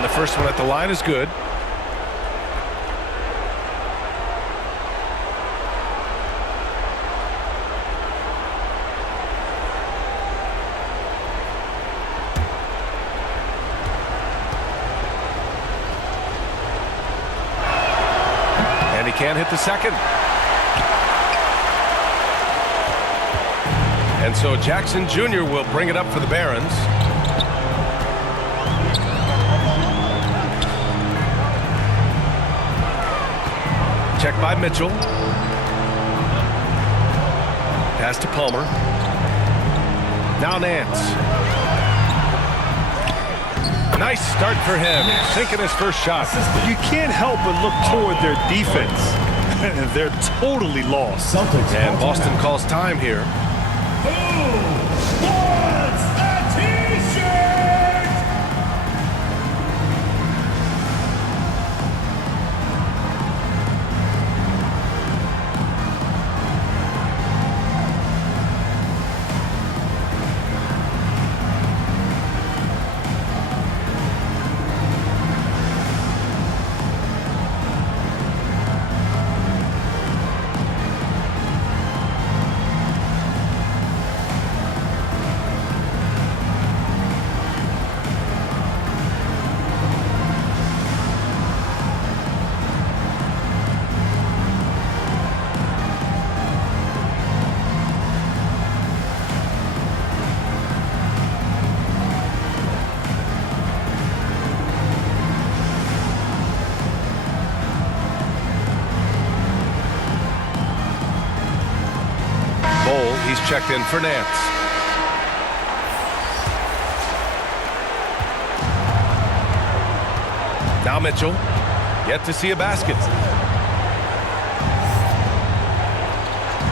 And the first one at the line is good. And he can't hit the second. And so Jackson Jr. will bring it up for the Barons. Check by Mitchell. Pass to Palmer. Now Nance. Nice start for him. Sinking his first shot. You can't help but look toward their defense. They're totally lost. And Boston calls time here. Who wants a T-shirt? He's checked in for Nance. Now Mitchell. Yet to see a basket.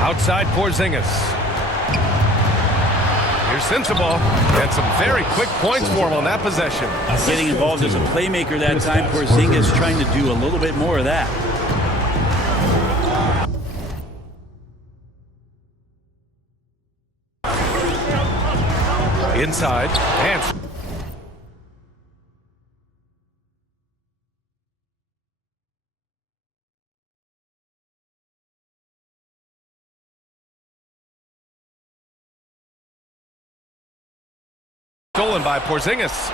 Outside Porzingis. Here's Sensabaugh. And some very quick points for him on that possession. Getting involved as a playmaker that time. Porzingis trying to do a little bit more of that. Inside, and stolen by Porzingis.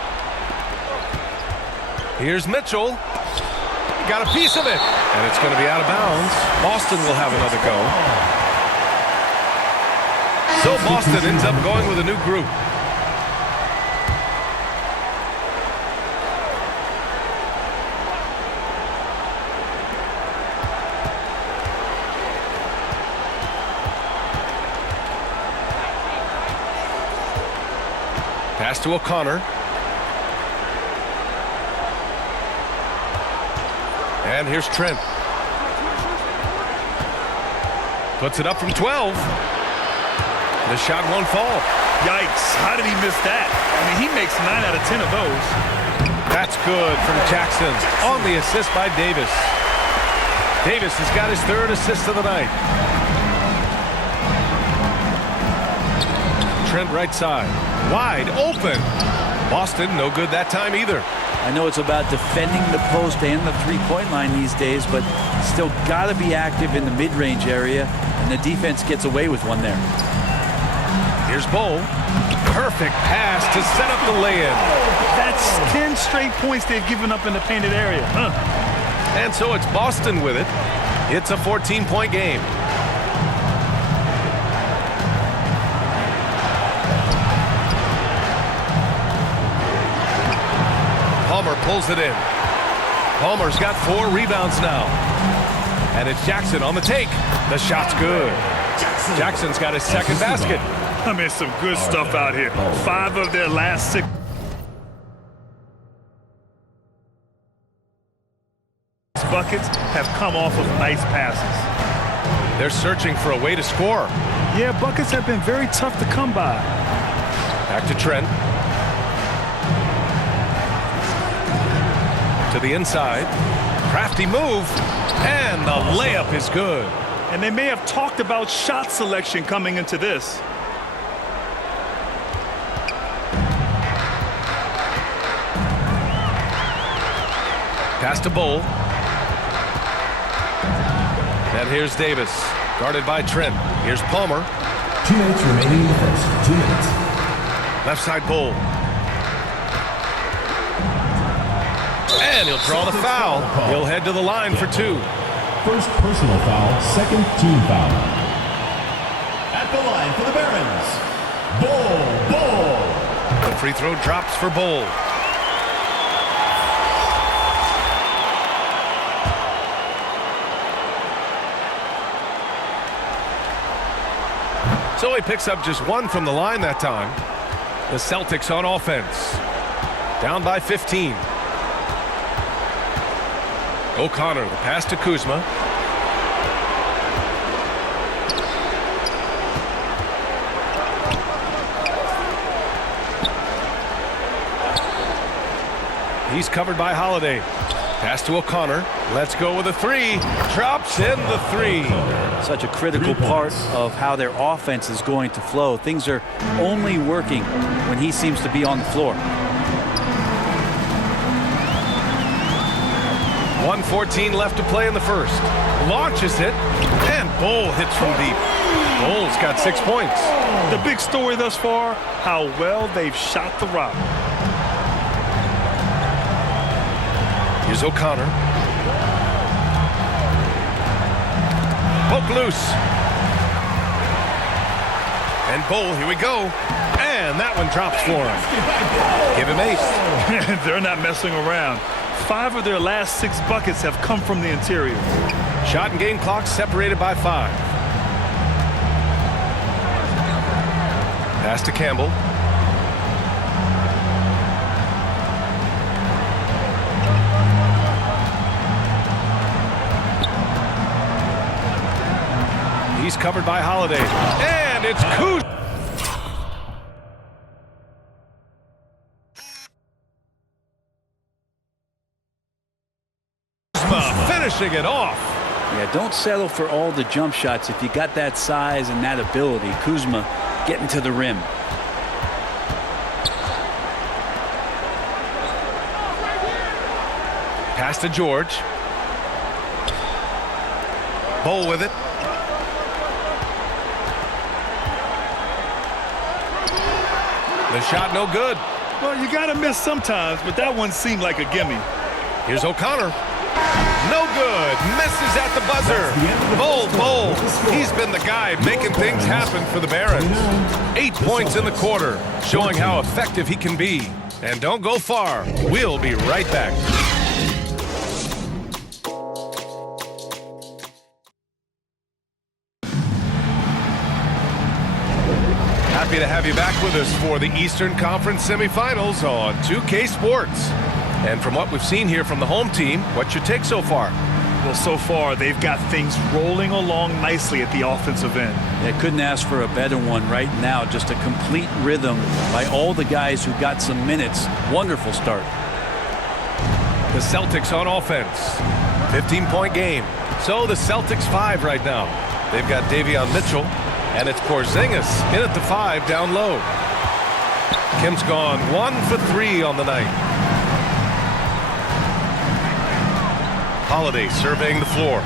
Here's Mitchell. He got a piece of it, and it's going to be out of bounds. Boston will have another go. So Boston ends up going with a new group. Pass to O'Connor. And here's Trent. Puts it up from 12. The shot won't fall. Yikes, how did he miss that? I mean, he makes 9 out of 10 of those. That's good from Jackson on the assist by Davis. Davis has got his 3rd assist of the night. Trent right side. Wide open. Boston no good that time either. I know it's about defending the post and the three-point line these days, but still got to be active in the mid-range area, and the defense gets away with one there. Here's Bowl. Perfect pass to set up the lay-in. That's 10 straight points they've given up in the painted area. And so it's Boston with it. It's a 14-point game. Palmer pulls it in. Palmer's got 4 rebounds now. And it's Jackson on the take. The shot's good. Jackson's got his 2nd basket. I mean, some good stuff out here. 5 of their last 6 buckets have come off of nice passes. They're searching for a way to score. Yeah, buckets have been very tough to come by. Back to Trent. To the inside. Crafty move. And the layup is good. And they may have talked about shot selection coming into this. Pass to Bull. And here's Davis, guarded by Trent. Here's Palmer. 2 minutes remaining in the first. 2 minutes. Left side Bull. And he'll draw the foul. He'll head to the line for 2. First personal foul, second team foul. At the line for the Barons, Bull. The free throw drops for Bull. So he picks up just 1 from the line that time. The Celtics on offense. Down by 15. O'Connor, the pass to Kuzma. He's covered by Holiday. Pass to O'Connor. Let's go with a 3. Drops in the 3. Such a critical part of how their offense is going to flow. Things are only working when he seems to be on the floor. 1:14 left to play in the first. Launches it, and Bull hits from deep. Bull's got 6 points. The big story thus far, how well they've shot the rock. Here's O'Connor. Poke loose. And Bull, here we go. And that one drops for him. Give him ace. They're not messing around. 5 of their last 6 buckets have come from the interior. Shot and game clock separated by 5. Pass to Campbell. He's covered by Holiday. And it's Kuzma. Finishing it off. Yeah, don't settle for all the jump shots if you got that size and that ability. Kuzma getting to the rim. Pass to George. Bull with it. The shot no good. Well, you got to miss sometimes, but that one seemed like a gimme. Here's O'Connor. No good. Misses at the buzzer. Bull. He's been the guy making things happen for the Barons. 8 points in the quarter, showing how effective he can be. And don't go far. We'll be right back. Happy to have you back with us for the Eastern Conference semifinals on 2K Sports. And from what we've seen here from the home team, what's your take so far? Well, so far, they've got things rolling along nicely at the offensive end. They couldn't ask for a better one right now. Just a complete rhythm by all the guys who got some minutes. Wonderful start. The Celtics on offense. 15-point game. So the Celtics 5 right now. They've got Davion Mitchell, and it's Porzingis in at the 5 down low. Kim's gone 1 for 3 on the night. Holiday surveying the floor.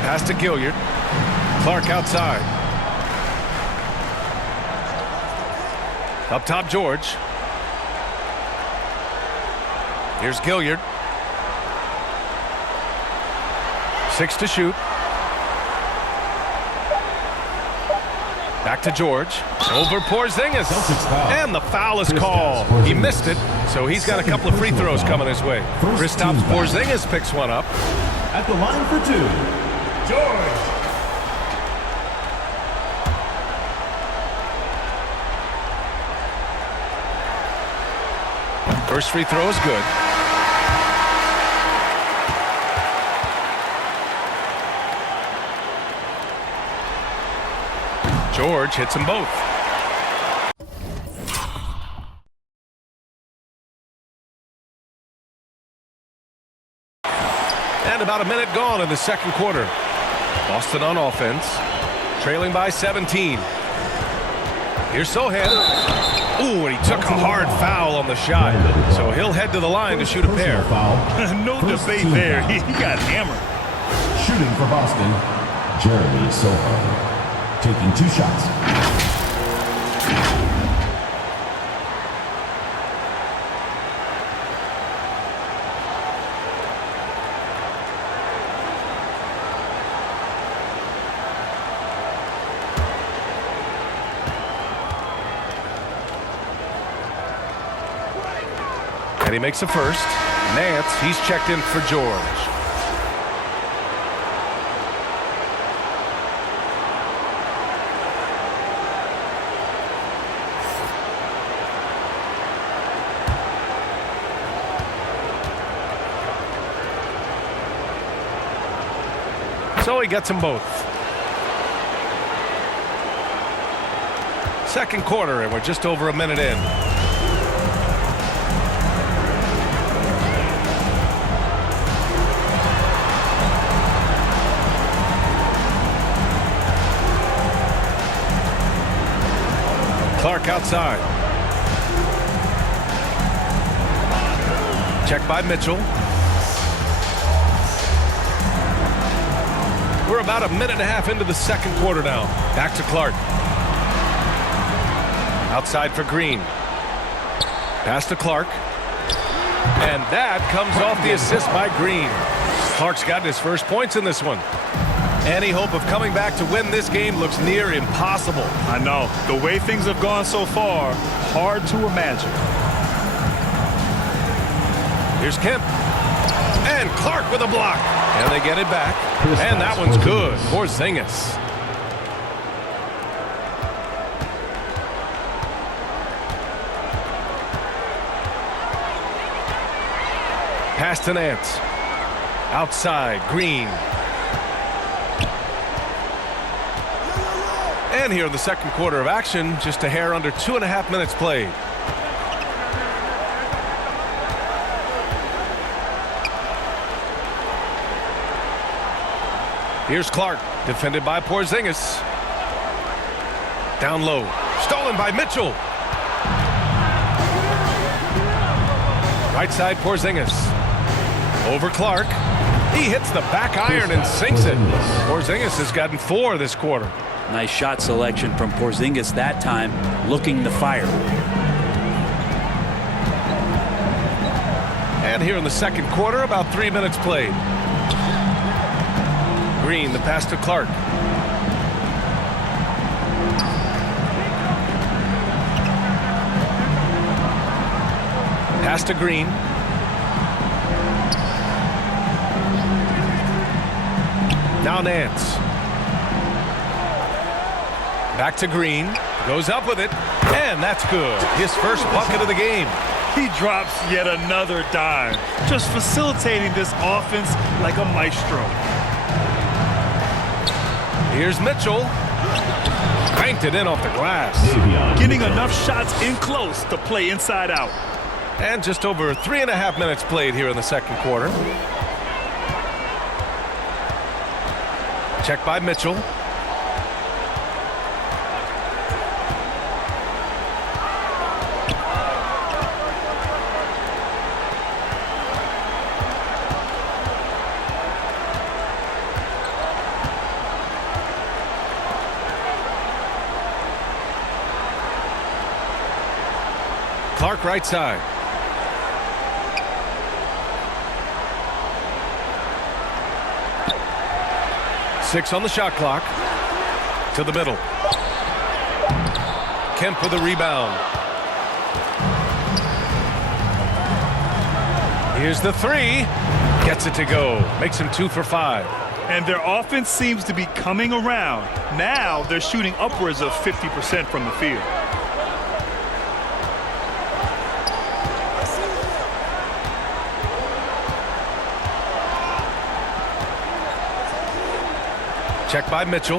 Pass to Gilliard. Clark outside. Up top, George. Here's Gilliard. 6 to shoot. Back to George. Over Porzingis. And the foul is called. He missed it, so he's got a couple of free throws coming his way. Kristaps Porzingis picks one up. At the line for 2, George. First free throw is good. George hits them both. And about a minute gone in the second quarter. Boston on offense, trailing by 17. Here's Sohan. Ooh, and he took a hard foul on the shot. So he'll head to the line to shoot a pair. No debate there. He got hammered. Shooting for Boston, Jeremy Sohan. Taking 2 shots. And he makes a first. Nance, he's checked in for George. So he gets them both. Second quarter, and we're just over a minute in. Clark outside. Check by Mitchell. We're about a minute and a half into the second quarter now. Back to Clark. Outside for Green. Pass to Clark. And that comes off the assist by Green. Clark's gotten his first points in this one. Any hope of coming back to win this game looks near impossible. I know. The way things have gone so far, hard to imagine. Here's Kemp. And Clark with a block. And they get it back. And that one's good. Porzingis. Pass to Nance. Outside, Green. And here in the second quarter of action, just a hair under 2.5 minutes played. Here's Clark, defended by Porzingis. Down low, stolen by Mitchell. Right side, Porzingis. Over Clark. He hits the back iron and sinks it. Porzingis has gotten 4 this quarter. Nice shot selection from Porzingis that time, looking to fire. And here in the second quarter, about 3 minutes played. Green, the pass to Clark. Pass to Green. Now Nance. Back to Green. Goes up with it. And that's good. His first bucket of the game. He drops yet another dime. Just facilitating this offense like a maestro. Here's Mitchell. Banked it in off the glass. Getting enough shots in close to play inside out. And just over 3.5 minutes played here in the second quarter. Check by Mitchell. Clark right side. Six on the shot clock. To the middle. Kemp with a rebound. Here's the 3. Gets it to go. Makes him 2 for 5. And their offense seems to be coming around. Now they're shooting upwards of 50% from the field. Check by Mitchell.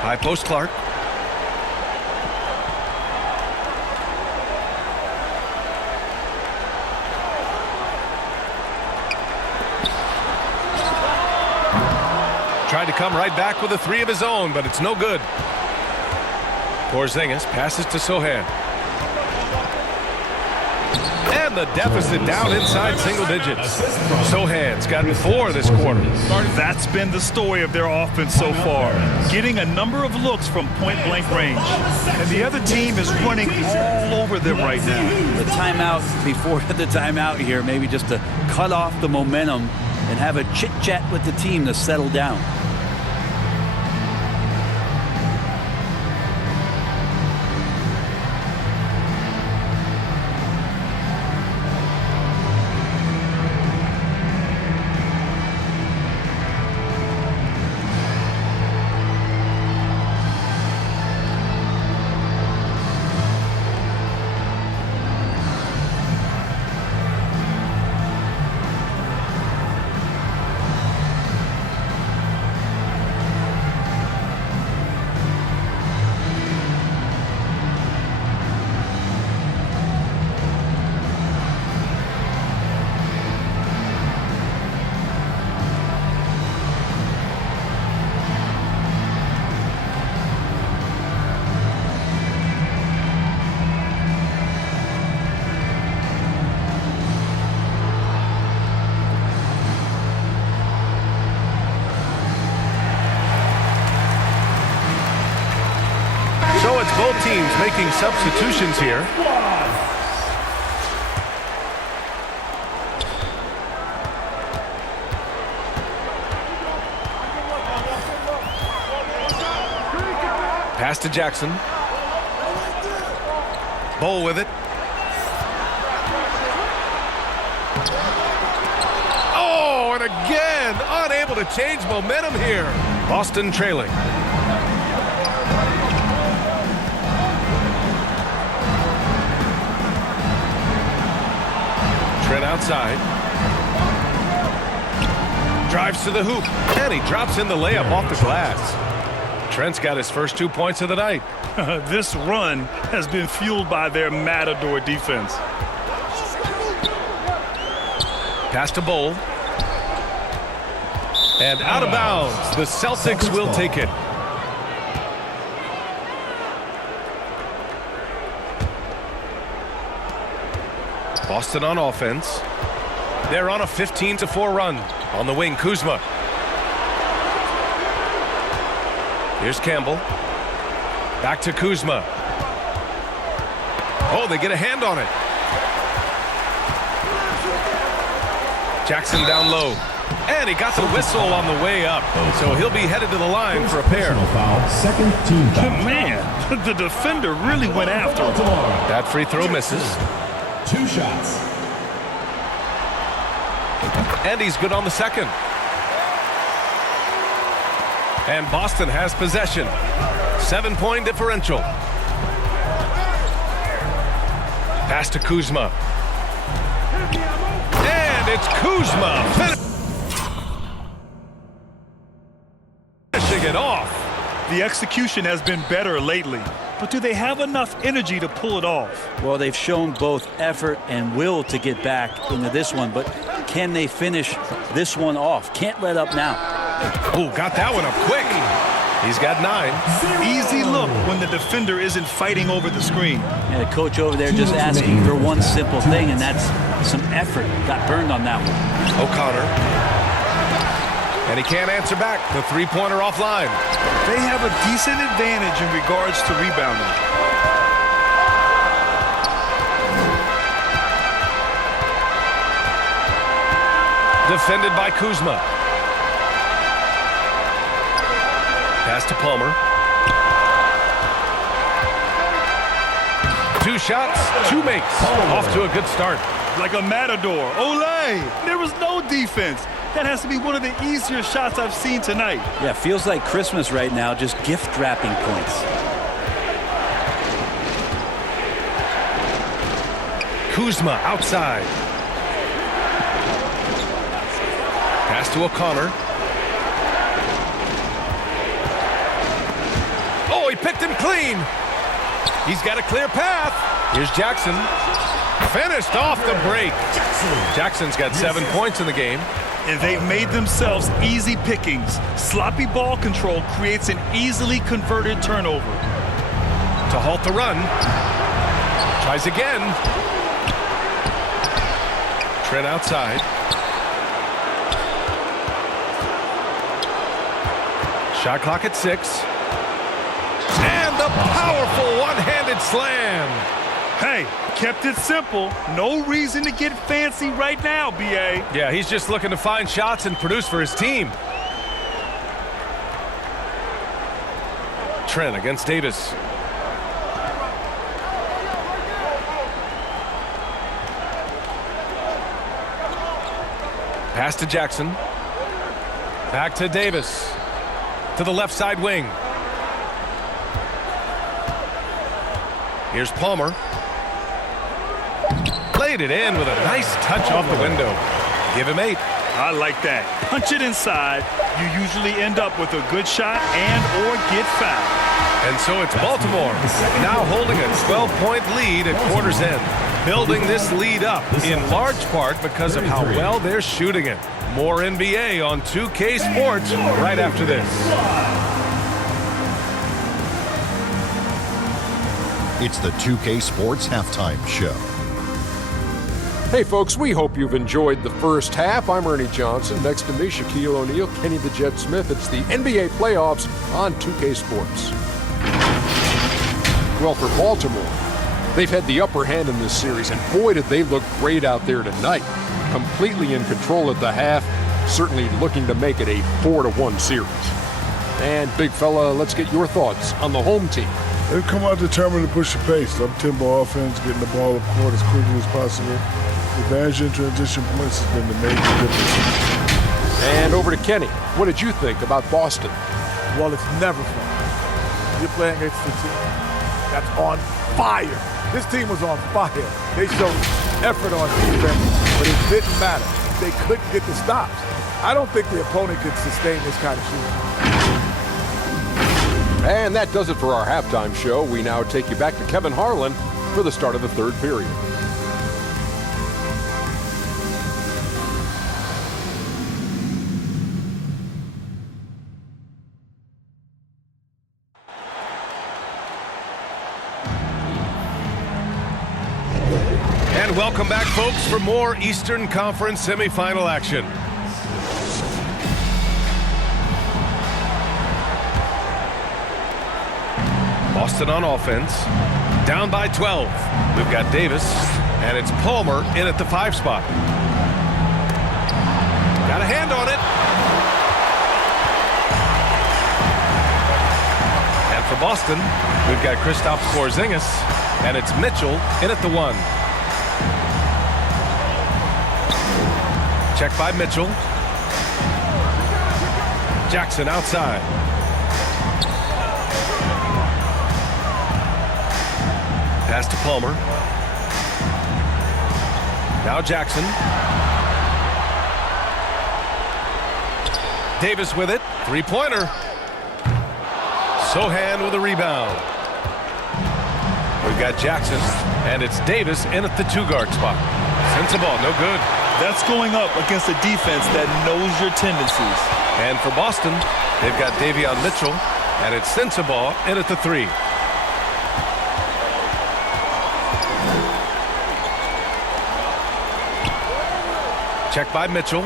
High post Clark. Tried to come right back with a three of his own, but it's no good. Porzingis passes to Sohan. And the deficit down inside single digits. Sohan's gotten 4 this quarter. That's been the story of their offense so far. Getting a number of looks from point-blank range. And the other team is running all over them right now. The timeout before the timeout here, maybe just to cut off the momentum and have a chit-chat with the team to settle down. So it's both teams making substitutions here. Pass to Jackson. Bol with it. Oh, and again, unable to change momentum here. Boston trailing. Trent outside. Drives to the hoop. And he drops in the layup off the glass. Trent's got his first 2 points of the night. This run has been fueled by their matador defense. Pass to Bol. And out of bounds. The Celtics will take it. Boston on offense. They're on a 15-4 run. On the wing, Kuzma. Here's Campbell. Back to Kuzma. Oh, they get a hand on it. Jackson down low. And he got the whistle on the way up. So he'll be headed to the line for a pair. Foul, second team foul. Man, the defender really went after him. That free throw misses. 2 shots. And he's good on the second. And Boston has possession. 7-point differential. Pass to Kuzma. And it's Kuzma finishing it off. The execution has been better lately, but do they have enough energy to pull it off? Well, they've shown both effort and will to get back into this one, but can they finish this one off? Can't let up now. Oh, got that one up quick. He's got 9. Easy look when the defender isn't fighting over the screen. And the coach over there just asking for one simple thing, and that's some effort. Got burned on that one. O'Connor. And he can't answer back. The three-pointer offline. They have a decent advantage in regards to rebounding. Defended by Kuzma. Pass to Palmer. 2 shots, 2 makes. Off to a good start. Like a matador. Olay! There was no defense. That has to be one of the easier shots I've seen tonight. Yeah, feels like Christmas right now, just gift wrapping points. Kuzma outside. Pass to O'Connor. Oh, he picked him clean. He's got a clear path. Here's Jackson. Finished off the break. Jackson's got 7 points in the game. And they've made themselves easy pickings. Sloppy ball control creates an easily converted turnover. To halt the run. Tries again. Trent outside. Shot clock at 6. And the powerful one-handed slam. Hey, kept it simple. No reason to get fancy right now, B.A. Yeah, he's just looking to find shots and produce for his team. Trent against Davis. Pass to Jackson. Back to Davis. To the left side wing. Here's Palmer. Laid it in with a nice touch off the window. Give him 8. I like that. Punch it inside. You usually end up with a good shot and or get fouled. And so it's Baltimore now holding a 12-point lead at quarter's end. Building this lead up in large part because of how well they're shooting it. More NBA on 2K Sports right after this. It's the 2K Sports Halftime Show. Hey folks, we hope you've enjoyed the first half. I'm Ernie Johnson. Next to me, Shaquille O'Neal, Kenny the Jet Smith. It's the NBA playoffs on 2K Sports. Well, for Baltimore, they've had the upper hand in this series, and boy, did they look great out there tonight. Completely in control at the half, certainly looking to make it a 4-1 series. And big fella, let's get your thoughts on the home team. They've come out determined to push the pace. Up-tempo offense, getting the ball up court as quickly as possible. Advantage in transition points has been the major difference. And over to Kenny. What did you think about Boston? Well, it's never fun. You're playing against a team that's on fire. This team was on fire. They showed effort on defense, but it didn't matter. They couldn't get the stops. I don't think the opponent could sustain this kind of shooting. And that does it for our halftime show. We now take you back to Kevin Harlan for the start of the third period. And welcome back, folks, for more Eastern Conference semifinal action. Boston on offense, down by 12. We've got Davis, and it's Palmer in at the 5 spot. Got a hand on it. And for Boston, we've got Kristaps Porzingis, and it's Mitchell in at the 1. Check by Mitchell. Jackson outside. Pass to Palmer. Now Jackson. Davis with it. 3-pointer. Sohan with a rebound. We've got Jackson, and it's Davis in at the 2-guard spot. Sends the ball, no good. That's going up against a defense that knows your tendencies. And for Boston, they've got Davion Mitchell, and it's Sensabaugh in at the 3. Check by Mitchell.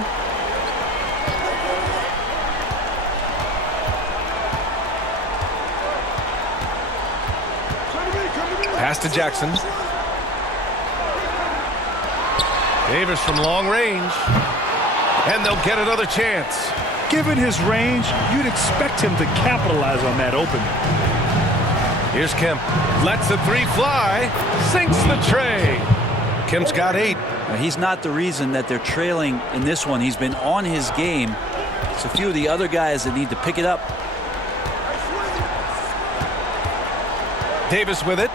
Pass to Jackson. Davis from long range. And they'll get another chance. Given his range, you'd expect him to capitalize on that opening. Here's Kemp. Lets the 3 fly. Sinks the tray. Kemp's got 8. Now, he's not the reason that they're trailing in this one. He's been on his game. It's a few of the other guys that need to pick it up. Davis with it.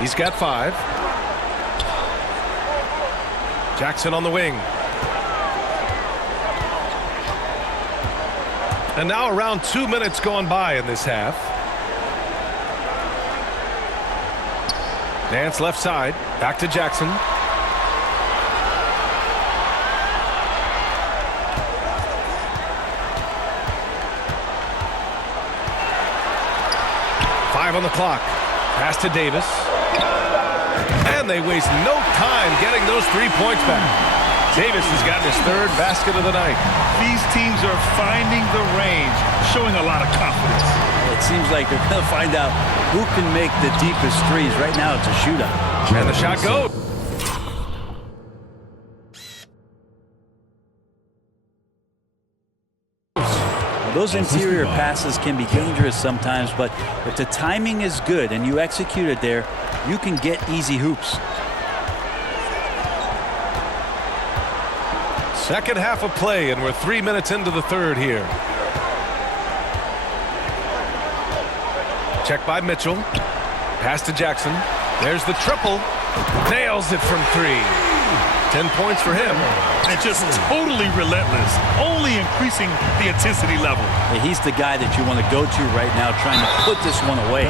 He's got 5. Jackson on the wing. And now around 2 minutes gone by in this half. Nance left side. Back to Jackson. on the clock. Pass to Davis. And they waste no time getting those 3 points back. Davis has gotten his third basket of the night. These teams are finding the range, showing a lot of confidence. It seems like they're going to find out who can make the deepest threes. Right now, it's a shootout. And the shot goes. Those interior passes can be dangerous sometimes, but if the timing is good and you execute it there, you can get easy hoops. Second half of play, and we're 3 minutes into the third here. Check by Mitchell. Pass to Jackson. There's the triple. Nails it from 3. 10 points for him. And just totally relentless, only increasing the intensity level. He's the guy that you want to go to right now, trying to put this one away.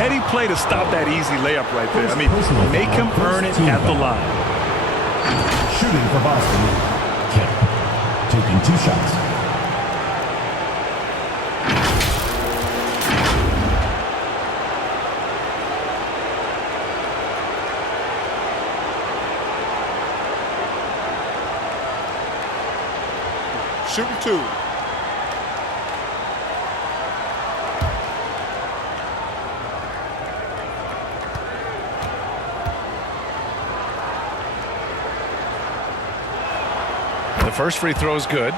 Heady play to stop that easy layup right there. I mean, make him earn it at the line. Shooting for Boston, Kemp. Taking 2 shots. Shooting 2. The first free throw is good.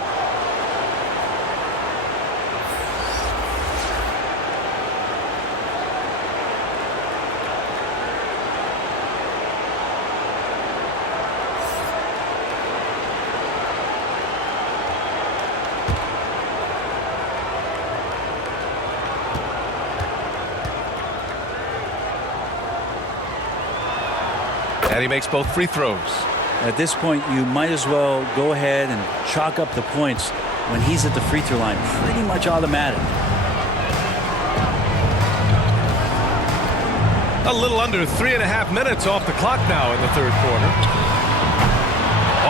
And he makes both free throws. At this point, you might as well go ahead and chalk up the points when he's at the free throw line. Pretty much automatic. A little under 3.5 minutes off the clock now in the third quarter.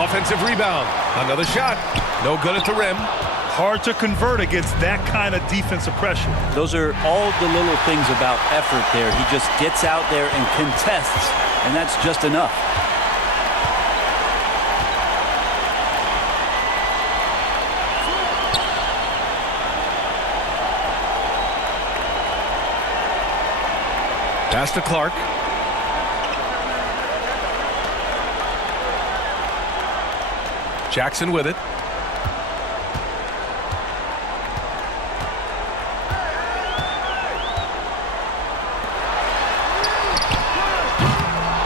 Offensive rebound. Another shot. No good at the rim. Hard to convert against that kind of defensive pressure. Those are all the little things about effort there. He just gets out there and contests, and that's just enough. Pass to Clark. Jackson with it.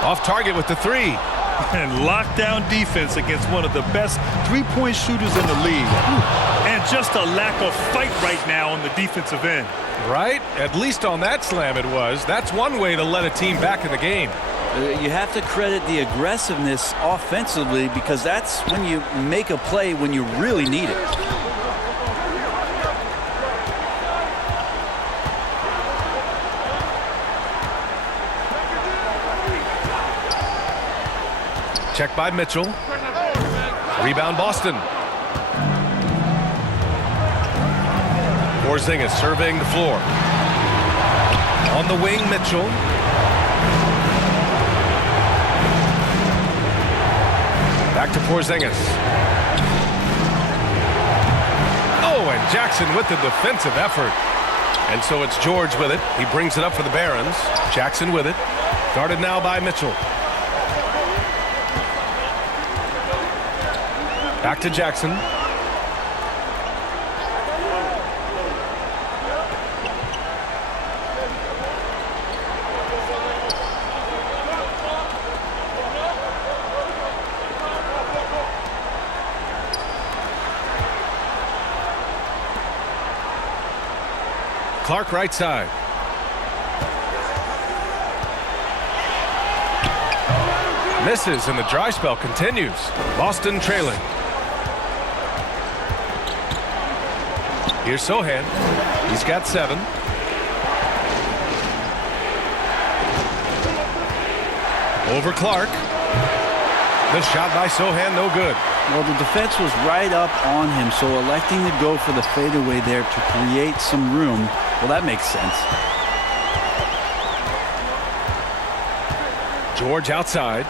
Off target with the 3. And lockdown defense against one of the best three-point shooters in the league. And just a lack of fight right now on the defensive end. Right? At least on that slam it was. That's one way to let a team back in the game. You have to credit the aggressiveness offensively, because that's when you make a play when you really need it. Check by Mitchell. Rebound Boston. Porzingis surveying the floor. On the wing, Mitchell. Back to Porzingis. Oh, and Jackson with the defensive effort. And so it's George with it. He brings it up for the Barons. Jackson with it. Guarded now by Mitchell. Back to Jackson. Clark right side. Misses, and the dry spell continues. Boston trailing. Here's Sohan. He's got 7. Over Clark. The shot by Sohan, no good. Well, the defense was right up on him, so electing to go for the fadeaway there to create some room, well, that makes sense. George outside.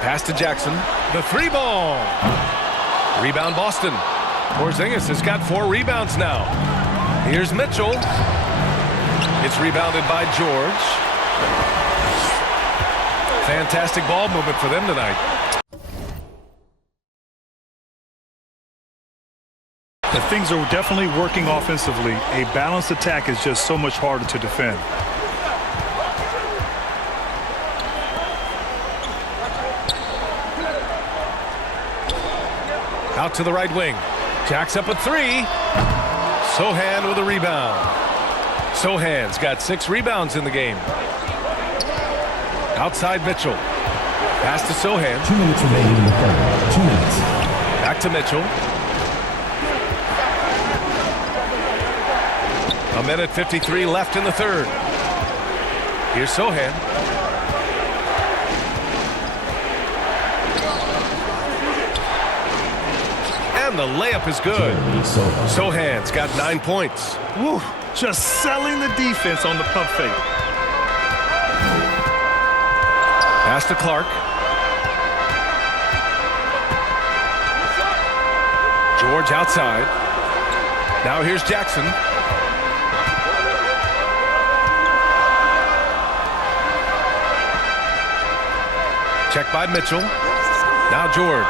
Pass to Jackson. The 3-ball. Rebound Boston. Porzingis has got 4 rebounds now. Here's Mitchell. It's rebounded by George. Fantastic ball movement for them tonight. The things are definitely working offensively. A balanced attack is just so much harder to defend. Out to the right wing. Jacks up a 3. Sohan with a rebound. Sohan's got 6 rebounds in the game. Outside Mitchell. Pass to Sohan. 2 minutes remaining in the third. 2 minutes. Back to Mitchell. 1:53 left in the third. Here's Sohan. And the layup is good. Sohan's got 9 points. Woo, just selling the defense on the pump fake. Pass to Clark. George outside. Now here's Jackson. Check by Mitchell. Now George.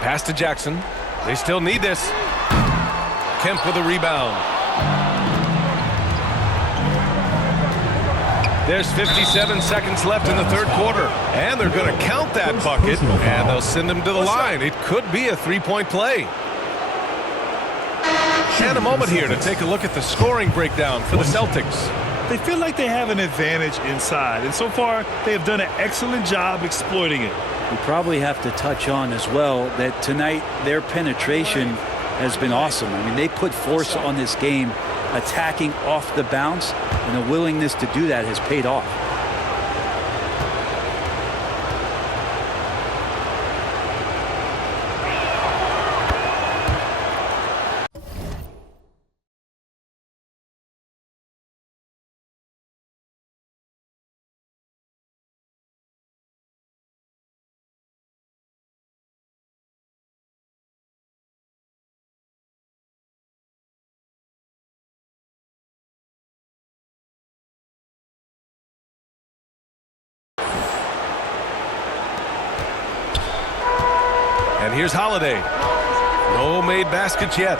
Pass to Jackson. They still need this. Kemp with a rebound. There's 57 seconds left in the third quarter. And they're going to count that bucket. And they'll send him to the line. It could be a 3-point play. And a moment here to take a look at the scoring breakdown for the Celtics. They feel like they have an advantage inside. And so far, they have done an excellent job exploiting it. We probably have to touch on as well that tonight their penetration has been awesome. I mean, they put force on this game, attacking off the bounce, and the willingness to do that has paid off. And here's Holiday. No made baskets yet.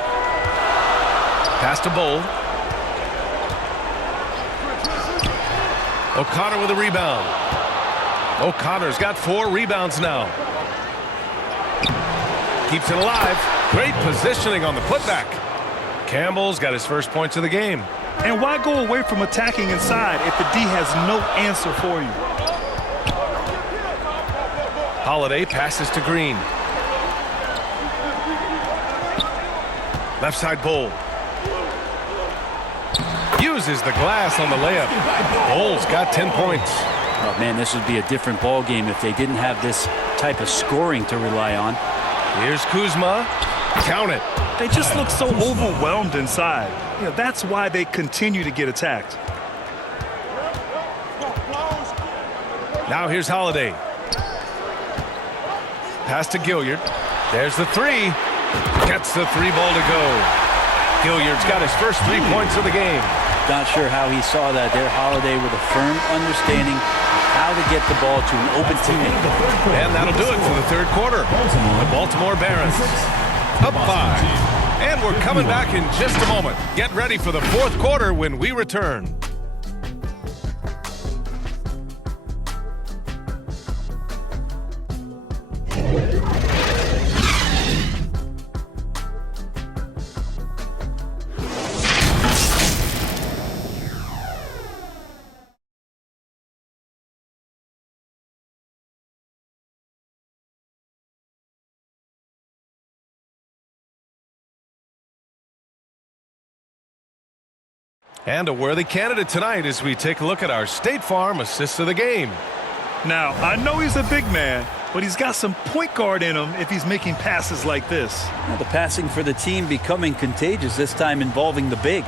Pass to Bowl. O'Connor with a rebound. O'Connor's got 4 rebounds now. Keeps it alive. Great positioning on the putback. Campbell's got his first points of the game. And why go away from attacking inside if the D has no answer for you? Holiday passes to Green. Left side Bowl. Uses the glass on the layup. Bowl's got 10 points. Oh, man, this would be a different ball game if they didn't have this type of scoring to rely on. Here's Kuzma. Count it. They just look so overwhelmed inside. You know, that's why they continue to get attacked. Now here's Holiday. Pass to Gilliard. There's the 3. Gets the 3-ball to go. Gilliard's got his first 3 points of the game. Not sure how he saw that there. Holiday with a firm understanding how to get the ball to an open teammate. And that'll do it for the third quarter. The Baltimore Barons up 5. And we're coming back in just a moment. Get ready for the fourth quarter when we return. And a worthy candidate tonight as we take a look at our State Farm assists of the game. Now, I know he's a big man, but he's got some point guard in him if he's making passes like this. Well, the passing for the team becoming contagious, this time involving the big.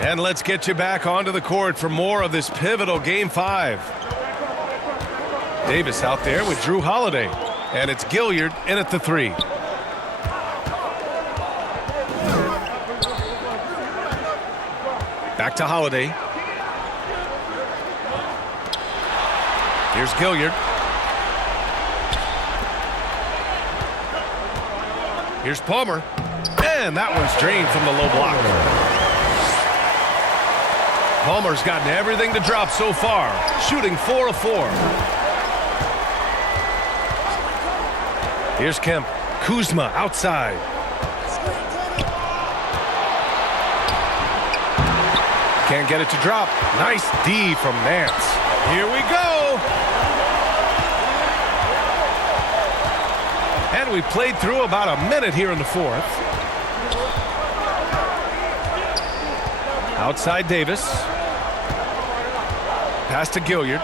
And let's get you back onto the court for more of this pivotal Game 5. Davis out there with Drew Holiday. And it's Gilliard in at the 3. Back to Holiday. Here's Gilliard. Here's Palmer. And that one's drained from the low block. Palmer's gotten everything to drop so far, shooting 4 of 4. Here's Kemp. Kuzma outside. Can't get it to drop. Nice D from Nance. Here we go. And we played through about a minute here in the 4th. Outside Davis. Pass to Gilliard.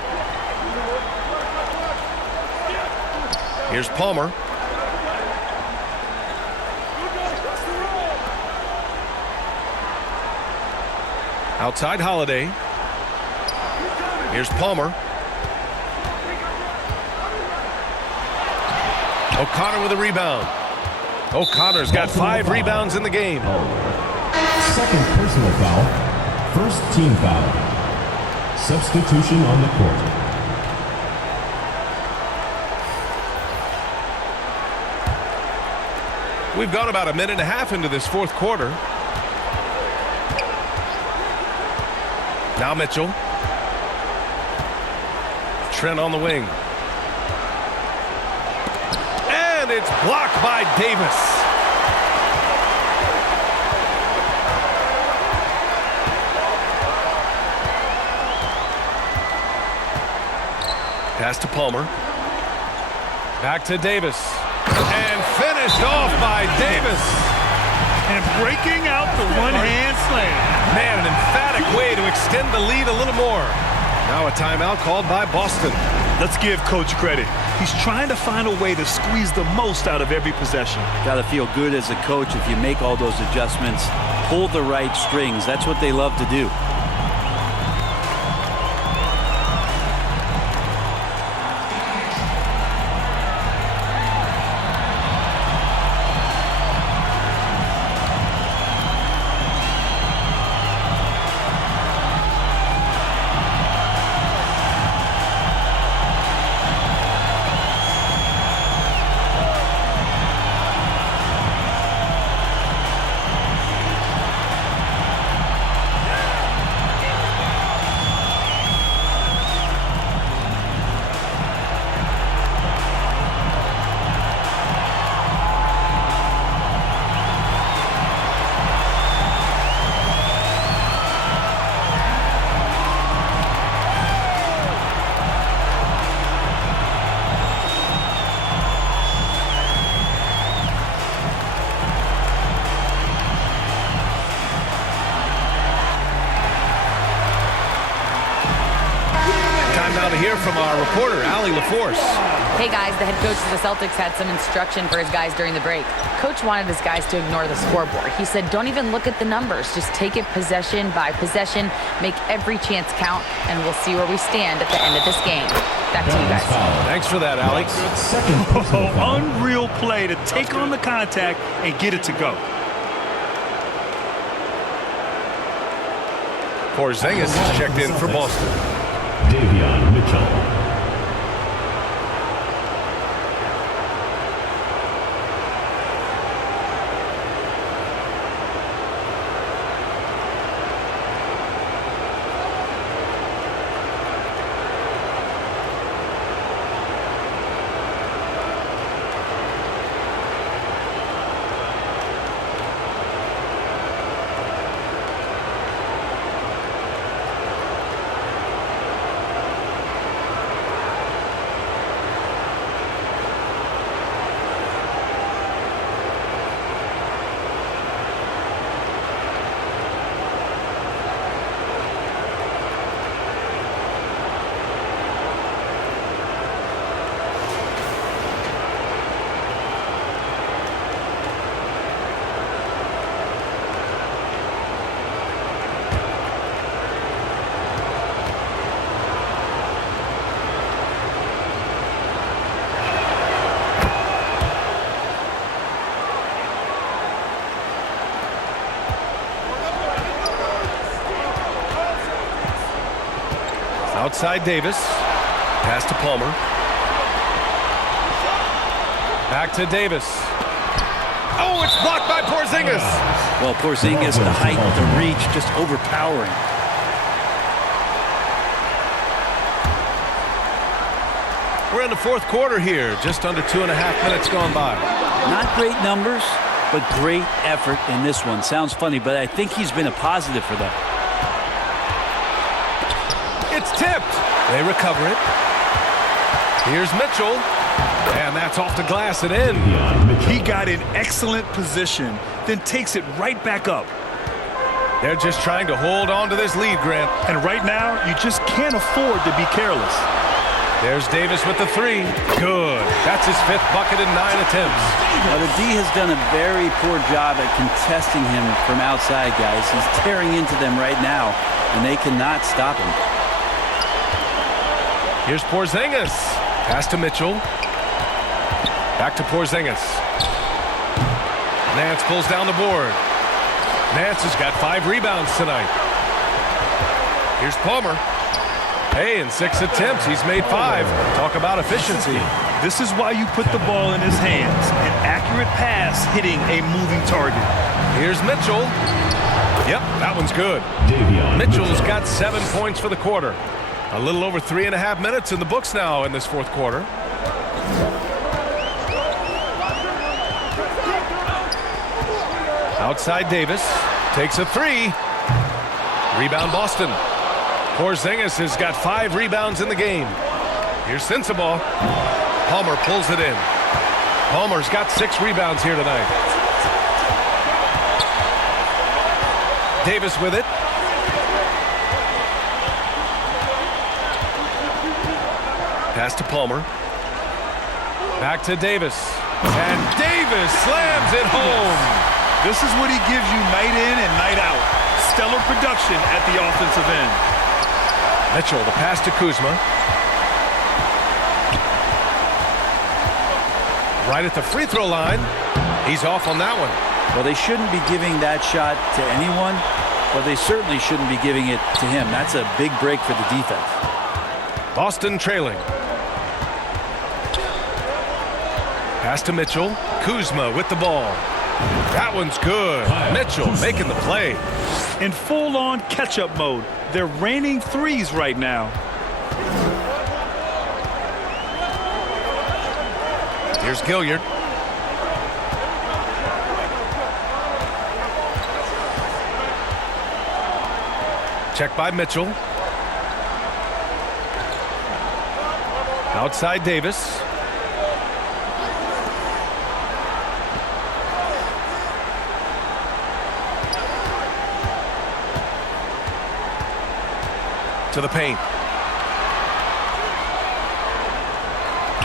Here's Palmer. Outside Holiday. Here's Palmer. O'Connor with a rebound. O'Connor's got 5 rebounds in the game. Second personal foul. First team foul. Substitution on the court. We've gone about a minute and a half into this 4th quarter. Now Mitchell. Trent on the wing. And it's blocked by Davis. Pass to Palmer. Back to Davis. And finished off by Davis. And breaking out the one-hand slam. Man, an emphatic way to extend the lead a little more. Now a timeout called by Boston. Let's give Coach credit. He's trying to find a way to squeeze the most out of every possession. Got to feel good as a coach if you make all those adjustments. Pull the right strings. That's what they love to do. Now to hear from our reporter, Allie LaForce. Hey guys, the head coach of the Celtics had some instruction for his guys during the break. Coach wanted his guys to ignore the scoreboard. He said, don't even look at the numbers. Just take it possession by possession, make every chance count, and we'll see where we stand at the end of this game. Back to you guys. Thanks for that, Alex. Unreal play to take on the contact and get it to go. Porzingis is checked in for Boston. Davion Mitchell. Outside Davis. Pass to Palmer. Back to Davis. Oh, it's blocked by Porzingis. Well, Porzingis, the height, the reach, just overpowering. We're in the fourth quarter here. Just under 2.5 minutes gone by. Not great numbers, but great effort in this one. Sounds funny, but I think he's been a positive for them. It's tipped. They recover it. Here's Mitchell. And that's off the glass and in. He got in excellent position, then takes it right back up. They're just trying to hold on to this lead, Grant. And right now, you just can't afford to be careless. There's Davis with the three. Good. That's his 5th bucket in 9 attempts. Now, the D has done a very poor job at contesting him from outside, guys. He's tearing into them right now, and they cannot stop him. Here's Porzingis. Pass to Mitchell. Back to Porzingis. Nance pulls down the board. Nance has got 5 rebounds tonight. Here's Palmer. Hey, in 6 attempts, he's made 5. Talk about efficiency. This is why you put the ball in his hands. An accurate pass hitting a moving target. Here's Mitchell. Yep, that one's good. Mitchell's got 7 points for the quarter. A little over 3.5 minutes in the books now in this fourth quarter. Outside Davis. Takes a 3. Rebound Boston. Porzingis has got 5 rebounds in the game. Here's Sensabaugh. Palmer pulls it in. Palmer's got 6 rebounds here tonight. Davis with it. Pass to Palmer. Back to Davis. And Davis slams it home. This is what he gives you night in and night out. Stellar production at the offensive end. Mitchell, the pass to Kuzma. Right at the free throw line. He's off on that one. Well, they shouldn't be giving that shot to anyone, but they certainly shouldn't be giving it to him. That's a big break for the defense. Boston trailing. Pass to Mitchell. Kuzma with the ball. That one's good. Mitchell making the play. In full-on catch-up mode. They're raining threes right now. Here's Gilliard. Check by Mitchell. Outside Davis. To the paint.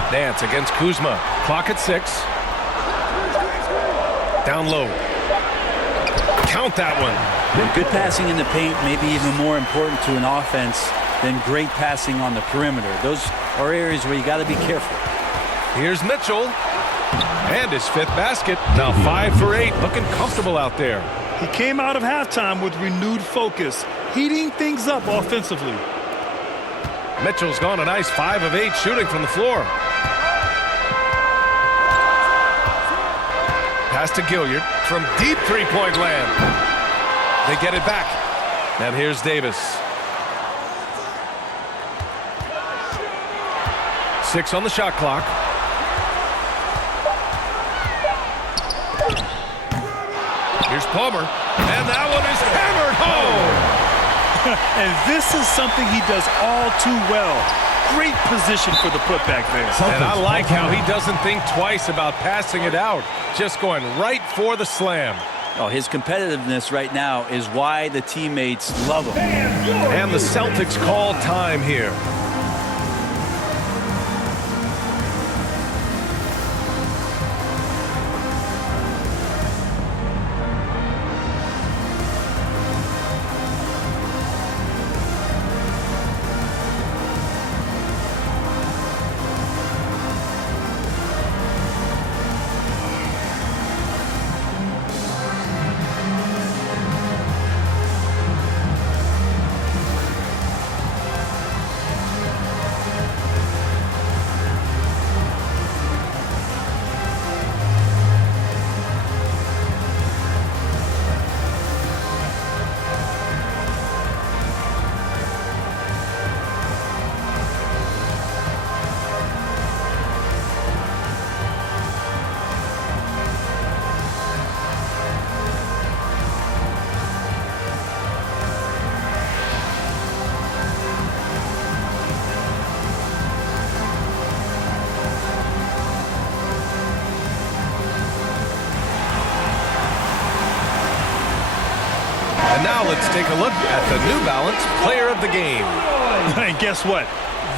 Nance against Kuzma. Clock at 6. Down low. Count that one. Good passing in the paint may be even more important to an offense than great passing on the perimeter. Those are areas where you got to be careful. Here's Mitchell. And his 5th basket. Now 5 for 8. Looking comfortable out there. He came out of halftime with renewed focus, heating things up offensively. Mitchell's gone a nice 5 of 8 shooting from the floor. Pass to Gilliard from deep three-point land. They get it back. And here's Davis. 6 on the shot clock. Here's Palmer. And that one is hammered home. And this is something he does all too well. Great position for the putback there. And I like how he doesn't think twice about passing it out. Just going right for the slam. Oh, his competitiveness right now is why the teammates love him. And the Celtics call time here. Let's take a look at the New Balance Player of the Game. And guess what?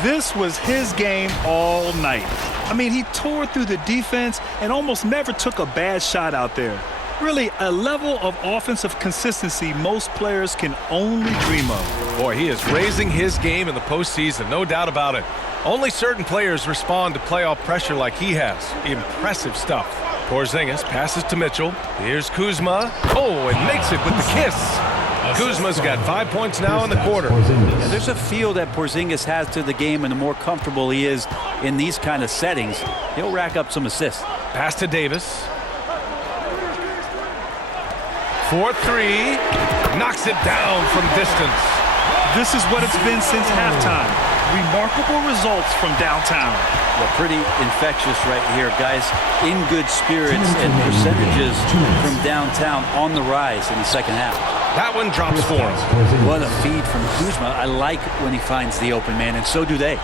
This was his game all night. I mean, he tore through the defense and almost never took a bad shot out there. Really, a level of offensive consistency most players can only dream of. Boy, he is raising his game in the postseason, no doubt about it. Only certain players respond to playoff pressure like he has. Impressive stuff. Porzingis passes to Mitchell. Here's Kuzma. Oh, and makes it with the kiss. Kuzma's got 5 points now in the quarter. Yeah, there's a feel that Porzingis has to the game, and the more comfortable he is in these kind of settings, he'll rack up some assists. Pass to Davis. 4-3. Knocks it down from distance. This is what it's been since halftime. Remarkable results from downtown. Well, pretty infectious right here, guys. In good spirits and percentages from downtown on the rise in the second half. That one drops for him. What a feed from Kuzma. I like when he finds the open man, and so do they.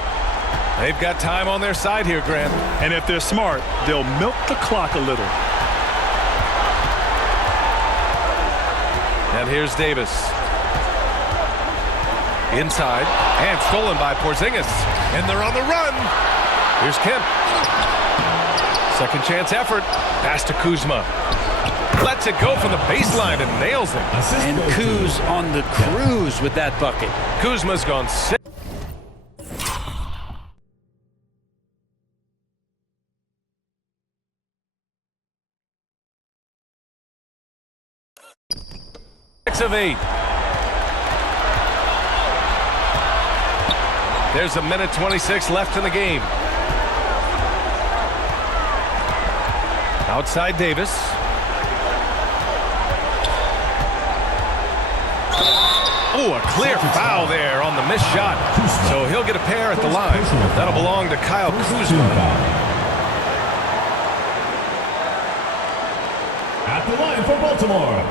They've got time on their side here, Grant. And if they're smart, they'll milk the clock a little. And here's Davis. Inside, and stolen by Porzingis. And they're on the run. Here's Kemp. Second chance effort. Pass to Kuzma. Lets it go from the baseline and nails it. And Kuz on the cruise with that bucket. Kuzma's gone 6 of 8. There's a minute 26 left in the game. Outside Davis. Oh, a clear foul there on the missed shot. So he'll get a pair at the line. That'll belong to Kyle Kuzma. At the line for Baltimore,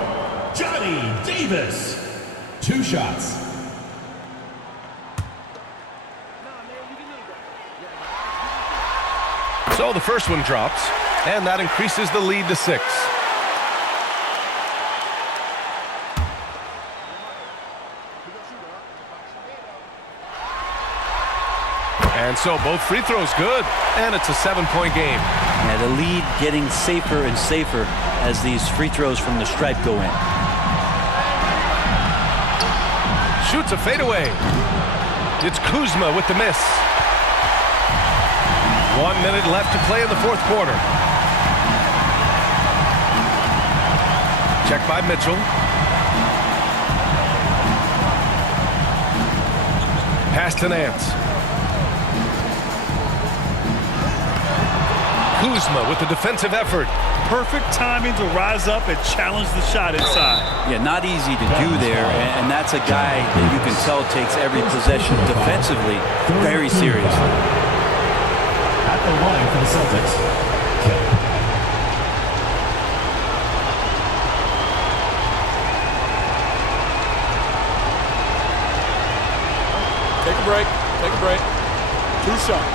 Johnny Davis. 2 shots. So the first one drops, and that increases the lead to 6. And so both free throws good, and it's a 7-point game. Yeah, the lead getting safer and safer as these free throws from the stripe go in. Shoots a fadeaway. It's Kuzma with the miss. 1 minute left to play in the fourth quarter. Check by Mitchell. Pass to Nance. Kuzma with the defensive effort. Perfect timing to rise up and challenge the shot inside. Yeah, not easy to do there, and that's a guy that you can tell takes every possession defensively very seriously. At the line for the Celtics, Kemp. Take a break. Take a break. 2 shots.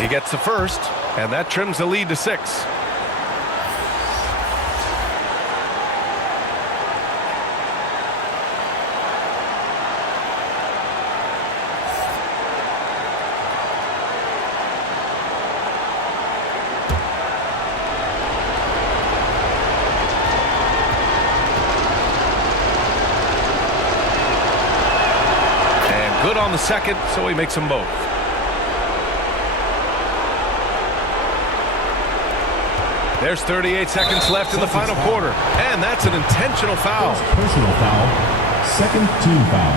He gets the first, and that trims the lead to 6. And good on the second, so he makes them both. There's 38 seconds left in the final quarter, and that's an intentional foul. Personal foul, second team foul.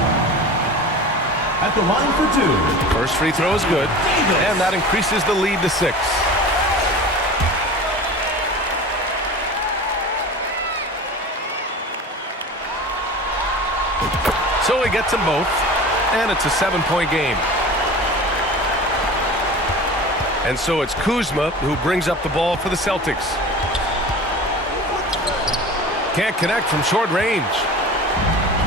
At the line for 2. First free throw is good, and that increases the lead to 6. So he gets them both, and it's a 7-point game. And so it's Kuzma who brings up the ball for the Celtics. Can't connect from short range.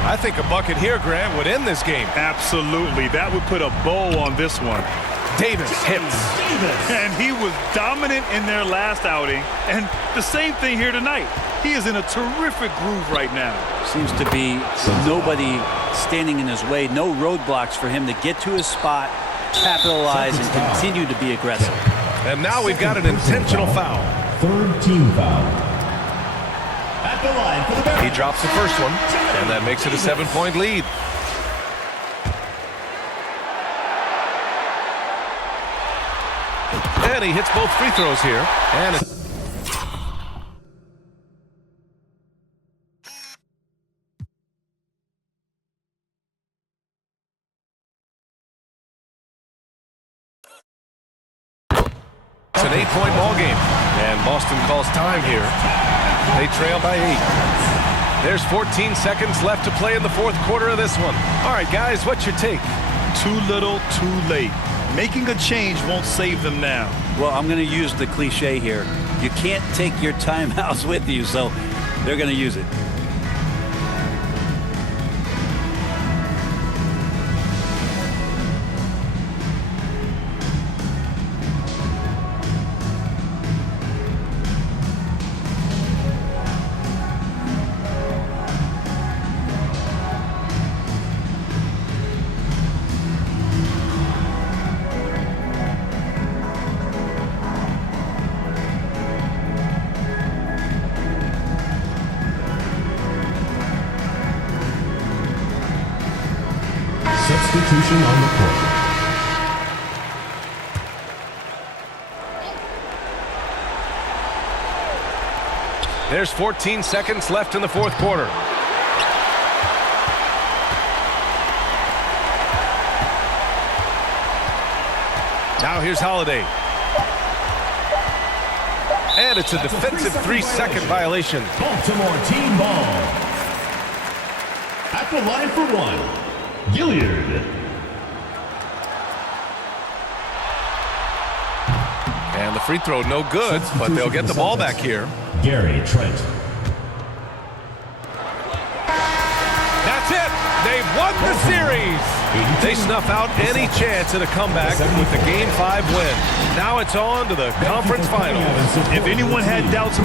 I think a bucket here, Grant, would end this game. Absolutely. That would put a bow on this one. Davis hits. And he was dominant in their last outing. And the same thing here tonight. He is in a terrific groove right now. Seems to be nobody standing in his way. No roadblocks for him to get to his spot, capitalize, and continue to be aggressive. And now we've got an intentional foul. Third team foul. At the line for the Barons. He drops the first one, and that makes it a 7-point lead. And he hits both free throws here. And it's an 8-point ball game. And Boston calls time here. They trail by 8. There's 14 seconds left to play in the fourth quarter of this one. All right, guys, what's your take? Too little, too late. Making a change won't save them now. Well, I'm going to use the cliche here. You can't take your timeouts with you, so they're going to use it. Substitution on the court. There's 14 seconds left in the fourth quarter. Now here's Holiday. And it's a defensive 3-second violation. Baltimore team ball. At the line for one. Gilliard. And the free throw no good, but they'll get the ball back here. Gary Trent. That's it. They've won the series. They snuff out any chance at a comeback with the Game 5 win. Now it's on to the conference finals. If anyone had doubts